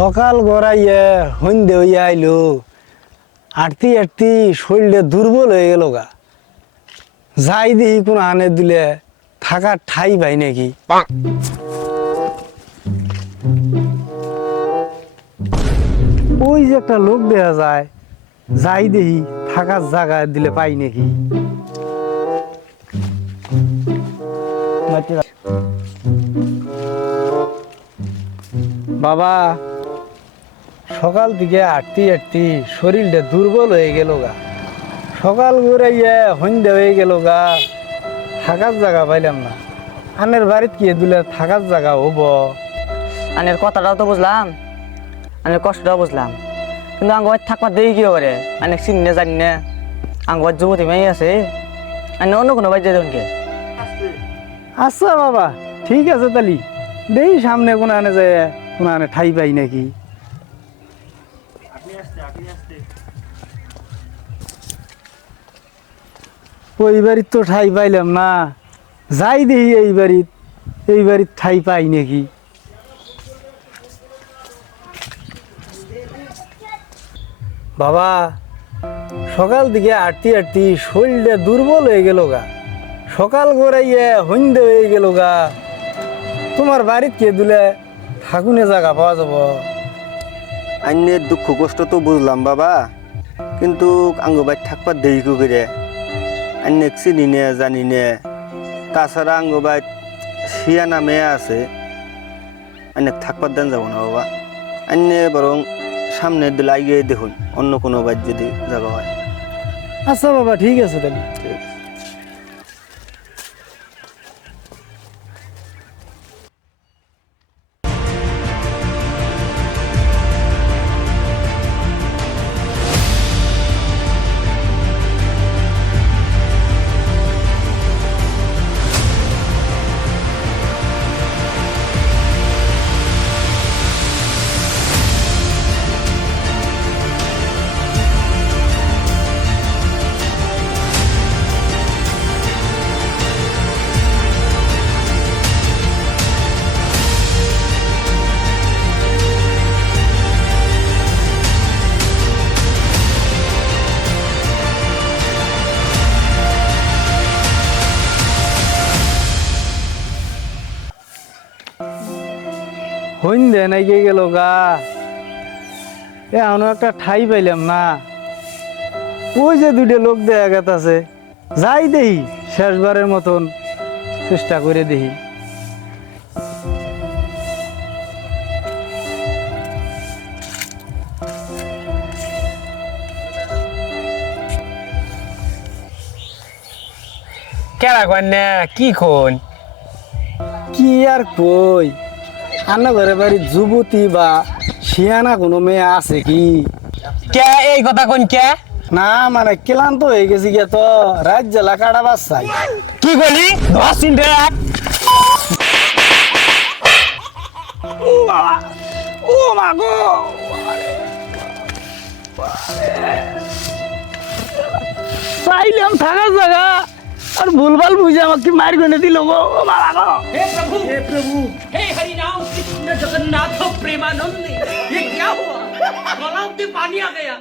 সকাল গড়াইয়ে সন্ধে হইয়া আইলো, আটতি আটতি শরীরে দুর্বল হয়ে গেল গা। যাই দেখি কোন আনে দিলে থাকার ঠাই পাই নাকি। ওই যে একটা লোক দেখা যায়, যাই দেখি থাকার জায়গা দিলে পাই নাকি। বাবা, সকাল থেকে আটতি আটতি শরীরটা দুর্বল হয়ে গেল গা। সকাল ঘুরাইয়া সন্ধ্যা হয়ে গেল গা, থাকার জায়গা পাইলাম না। আনের বাড়িতে কি দিলে থাকার জায়গা হব? আনের কথাটাও তো বুঝলাম, আনের কষ্টটাও বুঝলাম, কিন্তু আঙ্গ থাকবার দেরি কি করে? অনেক চিনে জানি না আঙ্গ যুবতী মেয়ে আছে, আনে অন্য কোনো বাড়ি যেতে কে। আচ্ছা বাবা, ঠিক আছে তালি দেই সামনে কোন আনে যায়, কোন আনে ঠাই পাই নাকি। ওই বাড়ির তো ঠাই পাইলাম না, যাই দেখি এই বাড়ির ঠাই পাই নাকি। বাবা, সকাল দিকে আটতি আটতি শরীরটা দুর্বল হয়ে গেল গা। সকাল গড়াইয়া সন্ধ্যে হয়ে গেল গা। তোমার বাড়িতে কে দিলে থাকুনে জায়গা পাওয়া যাব? আইনের দুঃখ কষ্ট তো বুঝলাম বাবা, কিন্তু আঙ্গ বাইর থাকবার দেরি করে আইনে চিনি নে জানি নে। তাছাড়া আঙ্গ বাইর শিয়ানা মেয়ে আছে, আইনে থাকবার দেন যাব না বাবা। আইনে বরং সামনে দিলে আইয়ে দেখুন অন্য কোনো বাইর যদি জায়গা হয়। আচ্ছা বাবা, ঠিক আছে তাহলে। ঠিক আছে। সন্ধ্যে নাইকে গেল গা, এখনো একটা ঠাই পাইলাম না। ওই যে দুটো লোক দেখা গেছে, যাই দেখি শেষবারের মতন চেষ্টা করে দেখি। কেরা কন্যা কি খন? কি আর কই, আন্না ঘরে বাড়ির যুবতী বা শিয়ানা কোনো মেয়ে আছে কি? কে এই কথা কোন কে? না মানে ক্লান্ত হয়ে গেছি গে, তো রাত জ্বালা কাটাবার চাই। কি বলি? 10 মিনিট এক। ও মা গো, চাইলাম থাকার জায়গা আর ভুলভাল বুঝে আমাকে মার গনে দিল গো। ও বাবা গো, हे प्रभु हे हरि राम कृष्ण जगन्नाथ प्रेमानंद ये क्या हुआ? गलाव में पानी आ गया।